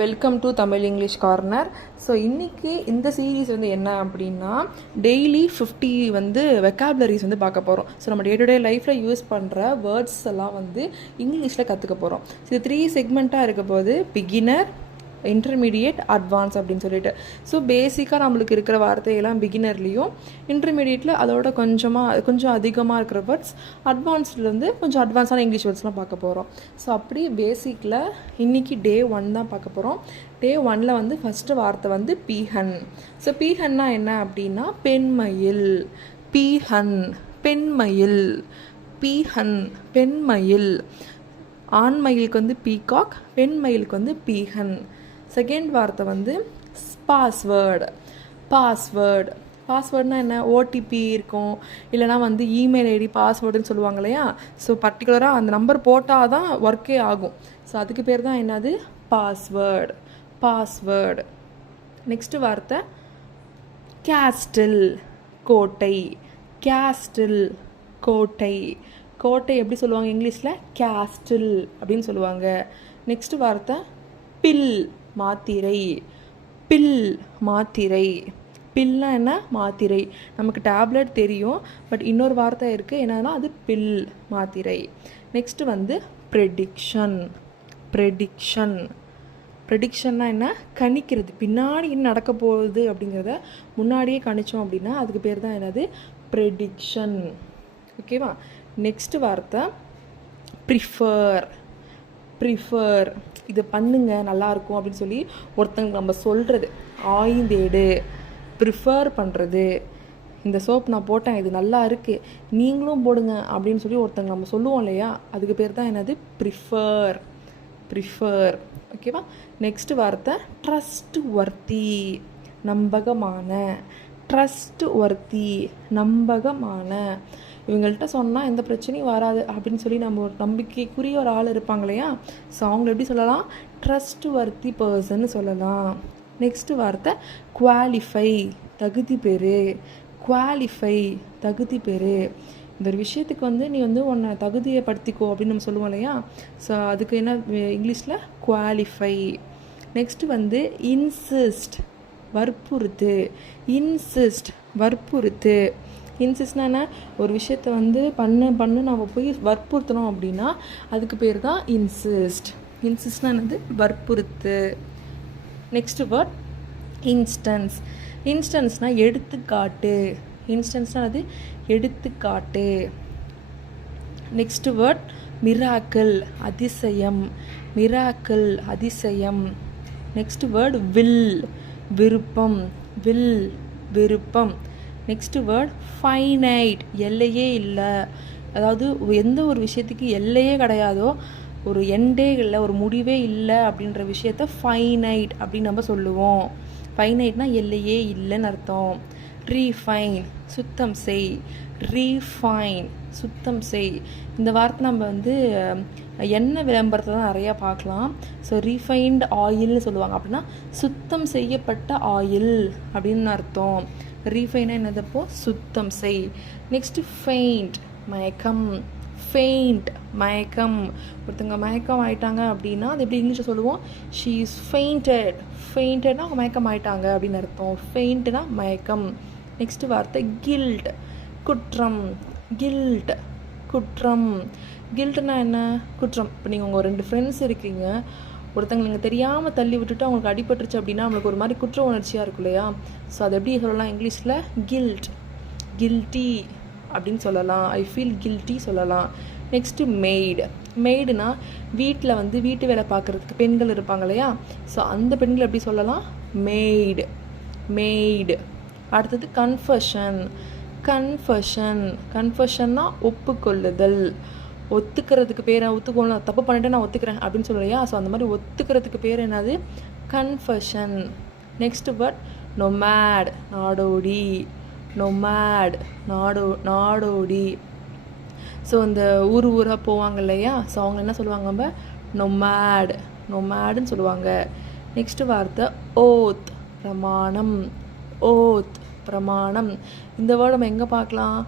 Welcome to Tamil English corner. So இன்றைக்கி இந்த series வந்து என்ன அப்படின்னா, டெய்லி 50 வெக்காபுலரிஸ் பார்க்க போகிறோம். ஸோ நம்ம டே டு டே லைஃப்பில் யூஸ் பண்ணுற வேர்ட்ஸ் எல்லாம் இங்கிலீஷில் கற்றுக்க போகிறோம். ஸோ இது 3 செக்மெண்ட்டாக இருக்க போது பிகினர், இன்டர்மீடியேட், அட்வான்ஸ் அப்படின்னு சொல்லிட்டு. ஸோ பேசிக்காக நம்மளுக்கு இருக்கிற வார்த்தையெல்லாம் பிகினர்லேயும், இன்டர்மீடியேட்டில் அதோட கொஞ்சம் அதிகமாக இருக்கிற வேர்ட்ஸ், அட்வான்ஸ்லேருந்து கொஞ்சம் அட்வான்ஸான இங்கிலீஷ் வேர்ட்ஸ்லாம் பார்க்க போகிறோம். ஸோ அப்படி பேசிக்கில் இன்றைக்கி டே 1 தான் பார்க்க போகிறோம். டே 1ல் ஃபஸ்ட்டு வார்த்தை பீஹன். ஸோ பீஹன்னா என்ன அப்படின்னா பெண்மயில். Behnken பெண்மயில். Behnken பெண்மயில். ஆண்மயிலுக்கு peacock, பெண்மயிலுக்கு Behnken. Second வார்த்தை பாஸ்வேர்டு. பாஸ்வேர்டு பாஸ்வேர்டுனா என்ன? ஓடிபி இருக்கும், இல்லைனா இமெயில் ஐடி பாஸ்வேர்டுன்னு சொல்லுவாங்க இல்லையா? ஸோ பர்டிகுலராக அந்த நம்பர் போட்டால் தான் ஒர்க்கே ஆகும். ஸோ அதுக்கு பேர் தான் என்னது? பாஸ்வேர்டு. பாஸ்வேர்டு. நெக்ஸ்ட்டு வார்த்தை கேஸ்டில். கோட்டை. கேஸ்டில் கோட்டை. கோட்டை எப்படி சொல்லுவாங்க இங்கிலீஷில்? கேஸ்டில் அப்படின்னு சொல்லுவாங்க. நெக்ஸ்ட்டு வார்த்தை பில். மாத்திரை. பில் மாத்திரை. பில்னா என்ன? மாத்திரை. நமக்கு டேப்லெட் தெரியும், பட் இன்னொரு வார்த்தை இருக்குது என்னன்னா அது பில் மாத்திரை. Next prediction. ப்ரெடிக்ஷன். ப்ரெடிக்ஷன்னா என்ன? கணிக்கிறது. பின்னாடி என்ன நடக்க போகுது அப்படிங்கிறத முன்னாடியே கணிச்சோம் அப்படின்னா அதுக்கு பேர் தான் என்னது? ப்ரெடிக்ஷன். ஓகேவா? நெக்ஸ்ட்டு வார்த்தை ப்ரிஃபர். ப்ரிஃபர். இது பண்ணுங்க நல்லாயிருக்கும் அப்படின்னு சொல்லி ஒருத்தங்க நம்ம சொல்கிறது. ஆய்ந்தேடு. ப்ரிஃபர் பண்ணுறது. இந்த சோப் நான் போட்டேன், இது நல்லா இருக்குது, நீங்களும் போடுங்க அப்படின்னு சொல்லி ஒருத்தங்க நம்ம சொல்லுவோம் இல்லையா? அதுக்கு பேர் தான் என்னது? ப்ரிஃபர். ப்ரிஃபர். ஓகேவா? நெக்ஸ்ட்டு வார்த்தை ட்ரஸ்ட் வர்த்தி. நம்பகமான. ட்ரஸ்ட் வர்த்தி. நம்பகமான. இவங்கள்ட்ட சொன்னால் எந்த பிரச்சனையும் வராது அப்படின்னு சொல்லி நம்ம ஒரு நம்பிக்கைக்குரிய ஒரு ஆள் இருப்பாங்க இல்லையா? ஸோ அவங்கள எப்படி சொல்லலாம்? ட்ரஸ்ட் வர்த்தி பர்சன்னு சொல்லலாம். நெக்ஸ்ட்டு வார்த்தை குவாலிஃபை. தகுதி பெறு. குவாலிஃபை. தகுதி பெறு. இந்த ஒரு விஷயத்துக்கு நீ உன்னை தகுதியை படுத்திக்கோ அப்படின்னு நம்ம சொல்லுவோம் இல்லையா? ஸோ அதுக்கு என்ன இங்கிலீஷில்? குவாலிஃபை. Next insist. வற்புறுத்து. இன்சிஸ்ட். வற்புறுத்து. இன்சிஸ்ட்னா என்ன? ஒரு விஷயத்தை பண்ணு நம்ம போய் வற்புறுத்தணும் அப்படின்னா அதுக்கு பேர் தான் இன்சிஸ்ட். இன்சிஸ்ட்னா என்னது? வற்புறுத்து. Next word instance. இன்ஸ்டன்ஸ்னால் எடுத்துக்காட்டு. இன்ஸ்டன்ஸ்னால் அது எடுத்துக்காட்டு. Next word miracle. அதிசயம். மிராக்கிள். அதிசயம். Next word will. விருப்பம். வில். விருப்பம். Next word finite. எல்லையே இல்லை. அதாவது எந்த ஒரு விஷயத்துக்கு எல்லையே கிடையாதோ, ஒரு எண்டே இல்லை, ஒரு முடிவே இல்லை அப்படின்ற விஷயத்த ஃபைனைட் அப்படின்னு நம்ம சொல்லுவோம். ஃபைனைட்னா எல்லையே இல்லைன்னு அர்த்தம். ரீஃபைன். சுத்தம் செய். ரீஃபைன். சுத்தம் செய். இந்த வார்த்தை நம்ம எண்ணெய் விளம்பரத்தை தான் நிறையா பார்க்கலாம். ஸோ ரீஃபைன்டு ஆயில்னு சொல்லுவாங்க. அப்படின்னா சுத்தம் செய்யப்பட்ட ஆயில் அப்படின்னு அர்த்தம். ரீஃபைனா என்னதப்போ? சுத்தம் செய். Next faint. மயக்கம். ஃபெயிண்ட். மயக்கம். ஒருத்தங்க மயக்கம் ஆயிட்டாங்க அப்படின்னா அது எப்படி இங்கிலீஷில் சொல்லுவோம்? She is fainted. ஃபெயிண்டட்னா அவங்க மயக்கம் ஆயிட்டாங்க அப்படின்னு அர்த்தம். ஃபெயிண்ட்னா மயக்கம். நெக்ஸ்ட்டு வார்த்தை கில்ட். குற்றம். கில்ட். குற்றம். கில்ட்னா என்ன? குற்றம். இப்போ நீங்கள் உங்கள் 2 ஃப்ரெண்ட்ஸ் இருக்கீங்க, ஒருத்தங்க நீங்கள் தெரியாமல் தள்ளி விட்டுட்டு அவங்களுக்கு அடிபட்டுருச்சு அப்படின்னா நம்மளுக்கு ஒரு மாதிரி குற்ற உணர்ச்சியாக இருக்கும் இல்லையா? ஸோ அது எப்படி சொல்லலாம் இங்கிலீஷில்? கில்ட். கில்ட்டி அப்படின்னு சொல்லலாம். ஐ ஃபீல் கில்ட்டி சொல்லலாம். Next maid. மெய்டுனா வீட்டில் வீட்டு வேலை பார்க்குறதுக்கு பெண்கள் இருப்பாங்க இல்லையா? ஸோ அந்த பெண்கள் எப்படி சொல்லலாம்? மெய்டு. மெய்டு. அடுத்தது கன்ஃபஷன். கன்ஃபஷன். கன்ஃபஷன்னா ஒப்புக்கொள்ளுதல். ஒத்துக்கிறதுக்கு பேர் ஒத்துக்கொள்ளலாம். தப்பு பண்ணிட்டு நான் ஒத்துக்கிறேன் அப்படின்னு சொல்லுறியா? ஸோ அந்த மாதிரி ஒத்துக்கிறதுக்கு பேர் என்னது? கன்ஃபஷன். Next word nomad. நாடோடி. நொமேட். நாடோடி. ஸோ இந்த ஊராக போவாங்க இல்லையா? ஸோ அவங்க என்ன சொல்லுவாங்க? நம்ம நொமேட். நொமேடுன்னு சொல்லுவாங்க. நெக்ஸ்ட்டு வார்த்தை ஓத். பிரமாணம். ஓத். பிரமாணம். இந்த வேர்டு நம்ம எங்கே பார்க்கலாம்?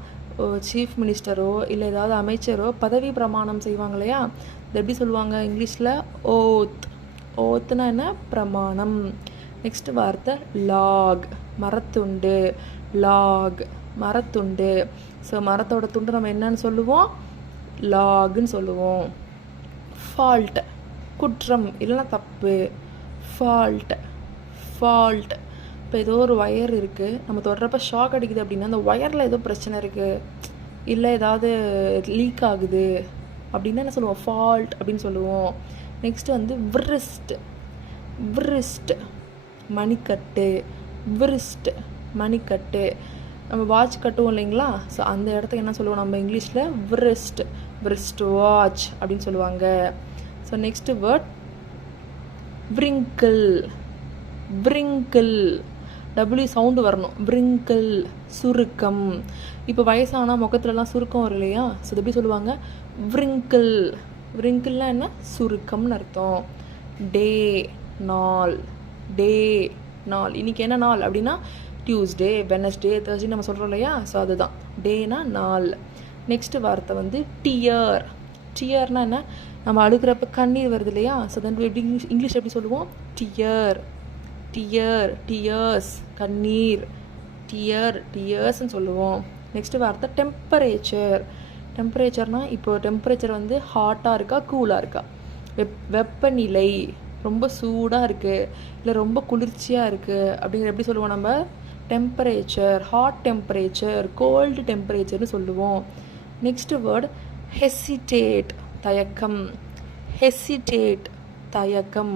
சீஃப் மினிஸ்டரோ இல்லை ஏதாவது அமைச்சரோ பதவி பிரமாணம் செய்வாங்க இல்லையா? இது எப்படி சொல்லுவாங்க இங்கிலீஷில்? ஓத். ஓத்துனா என்ன பிரமாணம். நெக்ஸ்ட் வார்த்தை லாக், மரத்துண்டு. லாக் மரத்துண்டு. ஸோ மரத்தோட துண்டு நம்ம என்னன்னு சொல்லுவோம், லாகுன்னு சொல்லுவோம். ஃபால்ட் குற்றம் இல்லைன்னா தப்பு. Fault fault. இப்போ ஏதோ ஒரு ஒயர் இருக்குது, நம்ம தொடுறப்ப ஷாக் அடிக்குது அப்படின்னா அந்த ஒயரில் ஏதோ பிரச்சனை இருக்குது, இல்லை ஏதாவது லீக் ஆகுது அப்படின்னா என்ன சொல்லுவோம், ஃபால்ட் அப்படின்னு சொல்லுவோம். நெக்ஸ்ட்டு வந்து விரிஸ்ட். விரிஸ்ட் மணிக்கட்டு. விரிஸ்ட் மணிக்கட்டு. நம்ம வாட்ச் கட்டுவோம் இல்லைங்களா, ஸோ அந்த இடத்துக்கு என்ன சொல்லுவோம் நம்ம இங்கிலீஷில், விரிஸ்ட். விரிஸ்ட் வாட்ச் அப்படின்னு சொல்லுவாங்க. So next word wrinkle. Wrinkle W sound வரணும். விரிங்கிள் சுருக்கம். இப்போ வயசானால் முகத்துலலாம் சுருக்கம் வரும் இல்லையா, ஸோ அது எப்படி சொல்லுவாங்க, விரிங்கிள். விரிங்கிள்லாம் என்ன, சுருக்கம்னு அர்த்தம். டே நாள். டே நாள். இன்றைக்கி என்ன நாள் அப்படின்னா டியூஸ்டே, வெனஸ்டே, தேர்ஸ்டே நம்ம சொல்கிறோம் இல்லையா, ஸோ அதுதான் டேனா நாள். நெக்ஸ்ட்டு வார்த்தை வந்து டியர். டியர்னா என்ன, நம்ம அழுகிறப்ப கண்ணீர் வருது இல்லையா, ஸோ தென் எப்படி இங்கிலீஷ் எப்படி சொல்லுவோம், டியர். டியர் டியர்ஸ் கண்ணீர். டியர் டியர்ஸ்ன்னு சொல்லுவோம். நெக்ஸ்ட்டு வார்த்தை டெம்பரேச்சர். டெம்பரேச்சர்னால் இப்போ டெம்பரேச்சர் வந்து ஹாட்டாக இருக்கா கூலாக இருக்கா, வெப்பநிலை ரொம்ப சூடாக இருக்குது இல்லை ரொம்ப குளிர்ச்சியாக இருக்குது அப்படிங்கிற எப்படி சொல்லுவோம் நம்ம, டெம்பரேச்சர். ஹாட் டெம்பரேச்சர், கோல்டு டெம்பரேச்சர்னு சொல்லுவோம். நெக்ஸ்ட்டு வேர்ட் ஹெசிடேட், தயக்கம். ஹெசிடேட் தயக்கம்.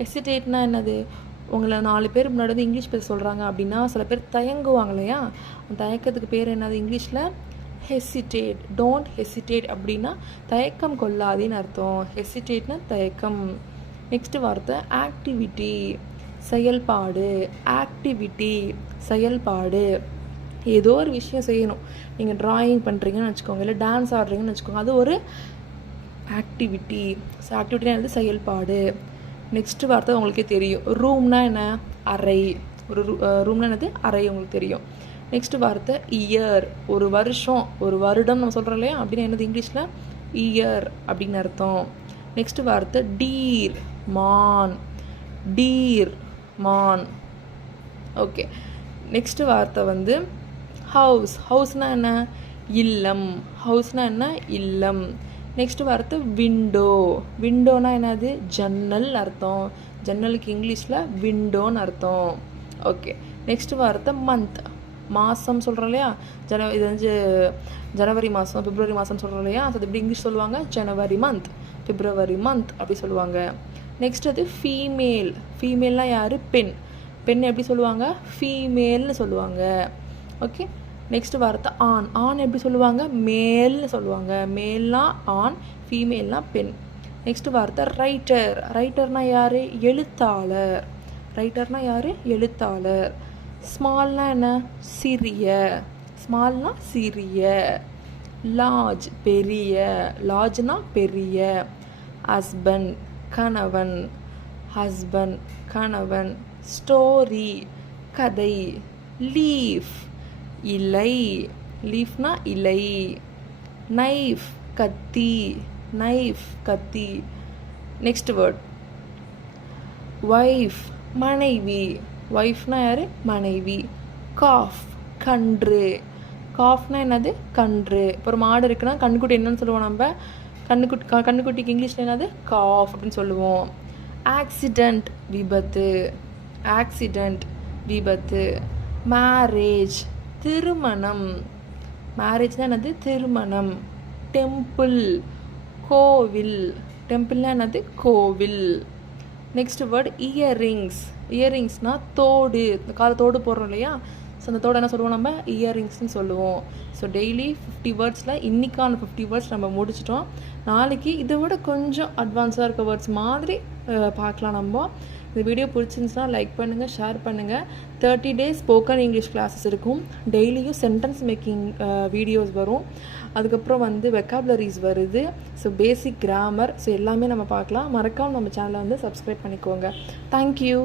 ஹெசிடேட்னா என்னது, உங்களை 4 பேர் முன்னாடி வந்து இங்கிலீஷ் பேச சொல்கிறாங்க அப்படின்னா சில பேர் தயங்குவாங்க இல்லையா, அந்த தயக்கத்துக்கு பேர் என்னது இங்கிலீஷில், ஹெசிடேட். டோன்ட் ஹெசிடேட் அப்படின்னா தயக்கம் கொள்ளாதேன்னு அர்த்தம். ஹெசிடேட்னா தயக்கம். நெக்ஸ்ட்டு வார்த்தை ஆக்டிவிட்டி, செயல்பாடு. ஆக்டிவிட்டி செயல்பாடு. ஏதோ ஒரு விஷயம் செய்யணும், நீங்கள் ட்ராயிங் பண்ணுறீங்கன்னு வச்சுக்கோங்க, இல்லை டான்ஸ் ஆடுறீங்கன்னு வச்சுக்கோங்க, அது ஒரு ஆக்டிவிட்டி. ஸோ ஆக்டிவிட்டினா என்னது, செயல்பாடு. நெக்ஸ்ட்டு வார்த்தை உங்களுக்கே தெரியும், ரூம்னா என்ன, அறை. ஒரு ரூம்னா என்னது, அறை, உங்களுக்கு தெரியும். நெக்ஸ்ட்டு வார்த்தை இயர். ஒரு வருஷம், ஒரு வருடம் நம்ம சொல்கிறோம் இல்லையா, அப்படின்னு என்னது இங்கிலீஷில், இயர் அப்படின்னு அர்த்தம். நெக்ஸ்ட்டு வார்த்தை டீர், மான். டீர் மான். ஓகே. நெக்ஸ்ட்டு வார்த்தை வந்து ஹவுஸ். ஹவுஸ்னால் என்ன, இல்லம். ஹவுஸ்னால் என்ன, இல்லம். நெக்ஸ்ட்டு வார்த்தை விண்டோ. விண்டோனா என்னது, ஜன்னல் அர்த்தம். ஜன்னலுக்கு இங்கிலீஷில் விண்டோன்னு அர்த்தம். ஓகே. நெக்ஸ்ட்டு வார்த்தை மந்த். மாதம் சொல்கிறோம் இல்லையா, இது வந்து ஜனவரி மாதம், பிப்ரவரி மாதம் சொல்கிறோம் இல்லையா, அது எப்படி இங்கிலீஷ் சொல்லுவாங்க, ஜனவரி மந்த், பிப்ரவரி மந்த் அப்படி சொல்லுவாங்க. நெக்ஸ்ட் அது ஃபீமேல். ஃபீமேல்னால் யார், பெண். பெண் எப்படி சொல்லுவாங்க, ஃபீமேல்னு சொல்லுவாங்க. ஓகே. நெக்ஸ்ட் வார்த்தை ஆண். ஆண் எப்படி சொல்லுவாங்க, மேல்னு சொல்லுவாங்க. மேல்னா ஆண், ஃபீமேல்னா பெண். நெக்ஸ்ட் வார்த்தை ரைட்டர். ரைட்டர்னா யார், எழுத்தாளர். ரைட்டர்னா யார், எழுத்தாளர். ஸ்மால்னா என்ன, சிறிய. ஸ்மால்னா சிறிய. லார்ஜ் பெரிய. லார்ஜ்னா பெரிய. ஹஸ்பண்ட் கணவன். ஹஸ்பண்ட் கணவன். ஸ்டோரி கதை. லீஃப் இலை. லீஃப்னா இலை. நைஃப் கத்தி. நைஃப் கத்தி. நெக்ஸ்ட் வேர்ட் ஒய்ஃப் மனைவி. ஒய்ஃப்னா யார், மனைவி. காஃப் கன்று. காஃப்னா என்னது, கன்று. இப்போ ஒரு மாடு இருக்குன்னா கண்ணுக்குட்டி என்னன்னு சொல்லுவோம் நம்ம, கண்ணுக்குட்டிக்கு இங்கிலீஷில் என்னது, காஃப் அப்படின்னு சொல்லுவோம். ஆக்சிடெண்ட் விபத்து. ஆக்சிடெண்ட் விபத்து. மேரேஜ் திருமணம். மேரேஜ்னா என்னது, திருமணம். டெம்பிள் கோவில். டெம்பிள்னா என்னது, கோவில். Next word earrings. இயர்ரிங்ஸ்னால் தோடு. இந்த கால தோடு போடுறோம் இல்லையா, ஸோ அந்த தோடு என்ன சொல்லுவோம் நம்ம, இயர்ரிங்ஸ்னு சொல்லுவோம். ஸோ டெய்லி 50 வேர்ட்ஸில் இன்றைக்கான 50 வேர்ட்ஸ் நம்ம முடிச்சிட்டோம். நாளைக்கு இதை விட கொஞ்சம் அட்வான்ஸாக இருக்க வேர்ட்ஸ் மாதிரி பார்க்கலாம் நம்ம. இந்த வீடியோ பிடிச்சிருந்துச்சுன்னா லைக் பண்ணுங்கள், ஷேர் பண்ணுங்கள். 30 days ஸ்போக்கன் இங்கிலீஷ் கிளாஸஸ் இருக்கும். டெய்லியும் சென்டென்ஸ் மேக்கிங் வீடியோஸ் வரும். அதுக்கப்புறம் வந்து வெக்காபுலரிஸ் வருது. ஸோ பேசிக் கிராமர், ஸோ எல்லாமே நம்ம பார்க்கலாம். மறக்காமல் நம்ம சேனலை வந்து சப்ஸ்கிரைப் பண்ணிக்கோங்க. தேங்க்யூ.